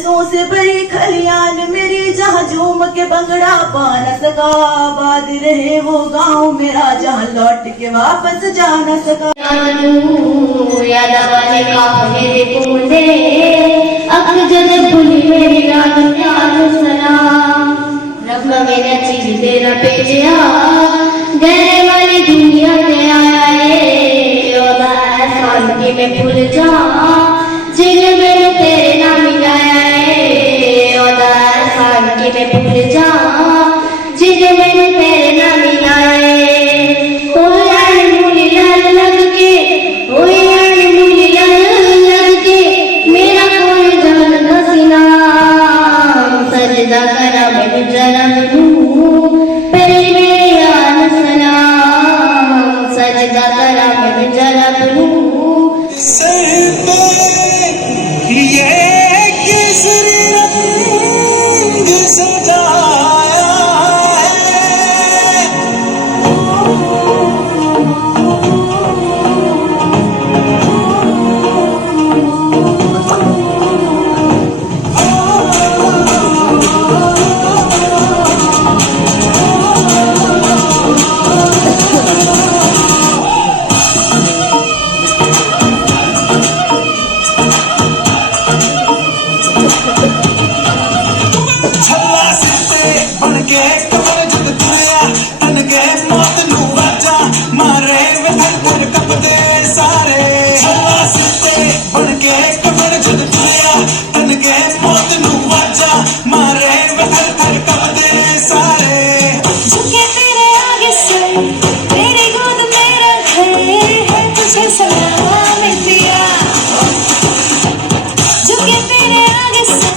बरसों से भरी खलियान मेरी, जहाँ झूम के भंगड़ा पा न सका। आबाद रहे वो गाँव मेरा, जहाँ लौट के वापस जा न सका। याद वाले मेरे बूंदे अक्जद भूली मेरी रात याद सलाम। रब मेरा चीज तेरा भेजा गए वाली दुनिया से आया है। और एहसान के मैं भूल जा जिन्हें मैंने तेरे नाम मिलाया है। और एहसान के मैं भूल जा जिन्हें मैंने तेरे नाम मिलाया है।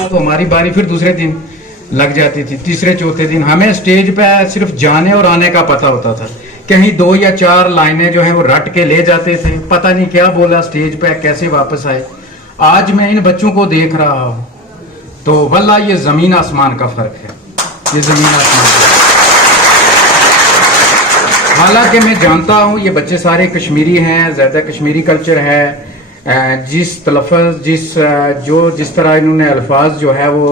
तो हमारी बारी फिर दूसरे दिन लग जाती थी, तीसरे चौथे दिन हमें स्टेज पे सिर्फ जाने और आने का पता होता था। कहीं 2 या 4 लाइनें जो है वो रट के ले जाते थे, पता नहीं क्या बोला स्टेज पे, कैसे वापस आए। आज मैं इन बच्चों को देख रहा हूँ तो वल्ला ये जमीन आसमान का फर्क है, ये जमीन आसमान का। हालांकि मैं जानता हूँ ये बच्चे सारे कश्मीरी हैं, ज्यादा कश्मीरी कल्चर है। जिस तलफ़्फ़ुज़ जिस तरह इन्होंने अल्फाज जो है वो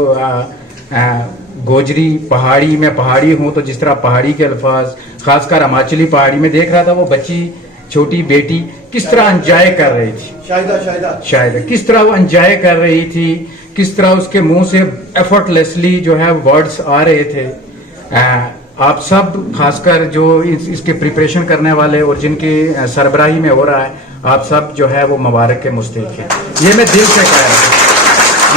गोजरी पहाड़ी में पहाड़ी हूँ तो जिस तरह पहाड़ी के अल्फाज, खासकर हिमाचली पहाड़ी में देख रहा था वो बच्ची छोटी बेटी किस तरह एंजॉय कर रही थी। शायद किस तरह वो एंजॉय कर रही थी, किस तरह उसके मुंह से एफर्टलेसली जो है वर्ड्स आ रहे थे। आप सब खासकर जो इसके प्रिपरेशन करने वाले और जिनकी सरबराही में हो रहा है, आप सब जो है वो मुबारक के मुस्तहिक हैं। ये मैं दिल से कह रहा हूँ,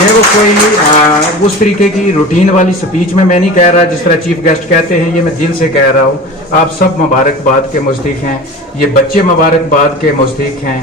ये वो कोई उस तरीके की रूटीन वाली स्पीच में मैं नहीं कह रहा जिस तरह चीफ गेस्ट कहते हैं, ये मैं दिल से कह रहा हूँ। आप सब मुबारकबाद के मुस्तहिक हैं, ये बच्चे मुबारकबाद के मुस्तहिक हैं।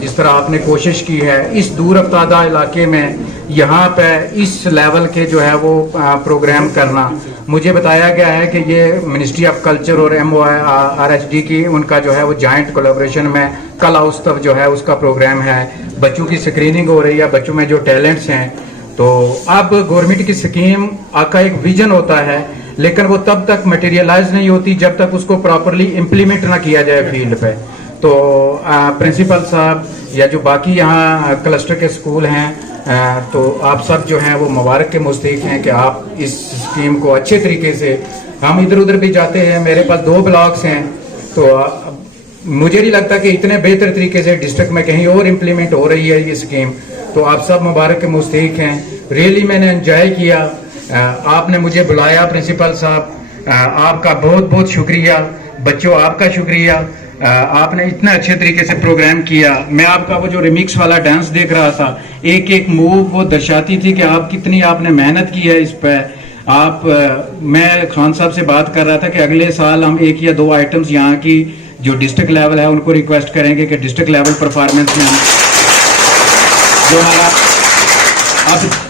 जिस तरह आपने कोशिश की है इस दूर अफ्तादा इलाके में यहाँ पे इस लेवल के जो है वो प्रोग्राम करना। मुझे बताया गया है कि ये मिनिस्ट्री ऑफ कल्चर और MORHD की उनका जो है वो जॉइंट कोलैबोरेशन में कला उत्सव जो है उसका प्रोग्राम है। बच्चों की स्क्रीनिंग हो रही है, बच्चों में जो टैलेंट्स हैं। तो अब गवर्नमेंट की स्कीम का एक विजन होता है, लेकिन वो तब तक मटेरियलाइज नहीं होती जब तक उसको प्रॉपरली इम्प्लीमेंट ना किया जाए फील्ड पे। तो प्रिंसिपल साहब या जो बाकी यहाँ क्लस्टर के स्कूल हैं, तो आप सब जो हैं वो मुबारक के मुस्तहिक हैं कि आप इस स्कीम को अच्छे तरीके से, हम इधर उधर भी जाते हैं, मेरे पास 2 ब्लॉक्स हैं, तो मुझे नहीं लगता कि इतने बेहतर तरीके से डिस्ट्रिक्ट में कहीं और इम्प्लीमेंट हो रही है ये स्कीम। तो आप सब मुबारक के मुस्तहिक हैं। रियली मैंने एंजॉय किया, आपने मुझे बुलाया प्रिंसिपल साहब, आपका बहुत बहुत शुक्रिया। बच्चों आपका शुक्रिया, आपने इतना अच्छे तरीके से प्रोग्राम किया। मैं आपका वो जो रिमिक्स वाला डांस देख रहा था, एक एक मूव वो दर्शाती थी कि आप कितनी आपने मेहनत की है इस पर। मैं खान साहब से बात कर रहा था कि अगले साल हम 1 या 2 आइटम्स यहाँ की जो डिस्ट्रिक्ट लेवल है उनको रिक्वेस्ट करेंगे कि डिस्ट्रिक्ट लेवल परफॉर्मेंस में जो हमारा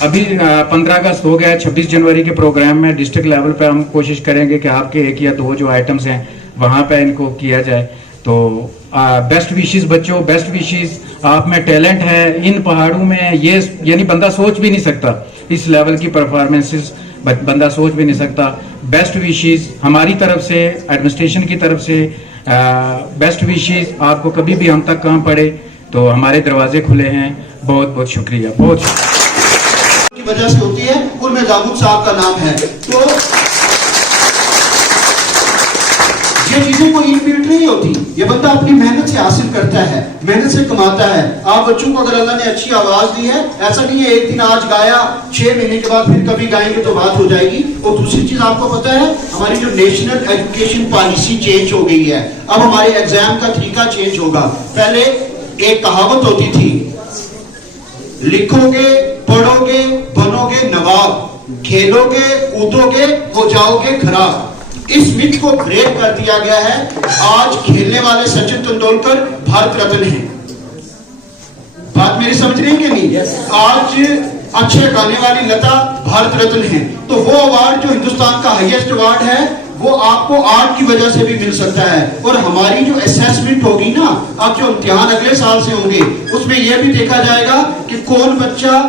अभी 15 अगस्त हो गया, 26 जनवरी के प्रोग्राम में डिस्ट्रिक्ट लेवल पे हम कोशिश करेंगे कि आपके 1 या 2 जो आइटम्स हैं वहाँ पे इनको किया जाए। तो बेस्ट विशेस बच्चों, बेस्ट विशेस। आप में टैलेंट है इन पहाड़ों में, ये यानी बंदा सोच भी नहीं सकता इस लेवल की परफॉर्मेंसेस, बंदा सोच भी नहीं सकता। बेस्ट विशेस हमारी तरफ से, एडमिनिस्ट्रेशन की तरफ से बेस्ट विशेस। आपको कभी भी हम तक काम पड़े तो हमारे दरवाजे खुले हैं। बहुत बहुत शुक्रिया, बहुत शुक्रिया। की वजह से होती है, उनमें जामुद साहब का नाम है। तो ये चीजें कोई इनबिल्ट नहीं होती, ये बंदा अपनी मेहनत से हासिल करता है, मेहनत से कमाता है। आप बच्चों को अगर अल्लाह ने अच्छी आवाज दी है, ऐसा नहीं है एक दिन आज गाया 6 महीने के बाद फिर कभी गाएंगे तो बात हो जाएगी। और दूसरी चीज आपको पता है, हमारी जो नेशनल एजुकेशन पॉलिसी चेंज हो गई है, अब हमारे एग्जाम का तरीका चेंज होगा। पहले एक कहावत होती थी, लिखोगे पढ़ोगे बनोगे नवाब, खेलोगे कूदोगे हो जाओगे खराब। इस मिथ को ब्रेक कर दिया गया है। आज खेलने वाले सचिन तेंदुलकर भारत रत्न हैं। बात मेरी समझ रहे हैं कि नहीं? आज अच्छे गाने वाली लता भारत रत्न हैं। तो वो अवार्ड जो हिंदुस्तान का हाईएस्ट अवार्ड है, वो आपको आर्ट की वजह से भी मिल सकता है। और हमारी जो असेसमेंट होगी ना, अब जो इम्तिहान अगले साल से होंगे, उसमें यह भी देखा जाएगा कि कौन बच्चा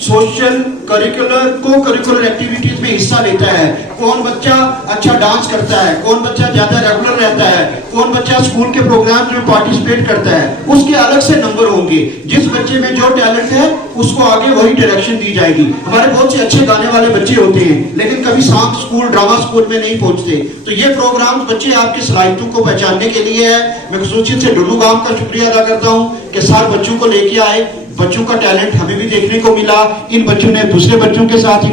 सोशल करिकुलर को करिकुलर एक्टिविटीज में हिस्सा लेता है, कौन बच्चा अच्छा डांस करता है, कौन बच्चा ज्यादा रेगुलर रहता है, कौन बच्चा स्कूल के प्रोग्राम में पार्टिसिपेट करता है, उसके अलग से नंबर होंगे। जिस बच्चे में जो टैलेंट है उसको आगे वही डायरेक्शन दी जाएगी। हमारे बहुत से अच्छे गाने वाले बच्चे होते हैं, लेकिन कभी सांग स्कूल ड्रामा स्कूल में नहीं पहुंचते। तो ये प्रोग्राम बच्चे आपकी सलाहियतों को पहचानने के लिए है। मैं खसूसियत से डुल्लू गांव का शुक्रिया अदा करता हूँ कि सार बच्चों को लेके आए, बच्चों का टैलेंट हमें भी देखने को मिला। इन बच्चों ने दूसरे बच्चों के साथ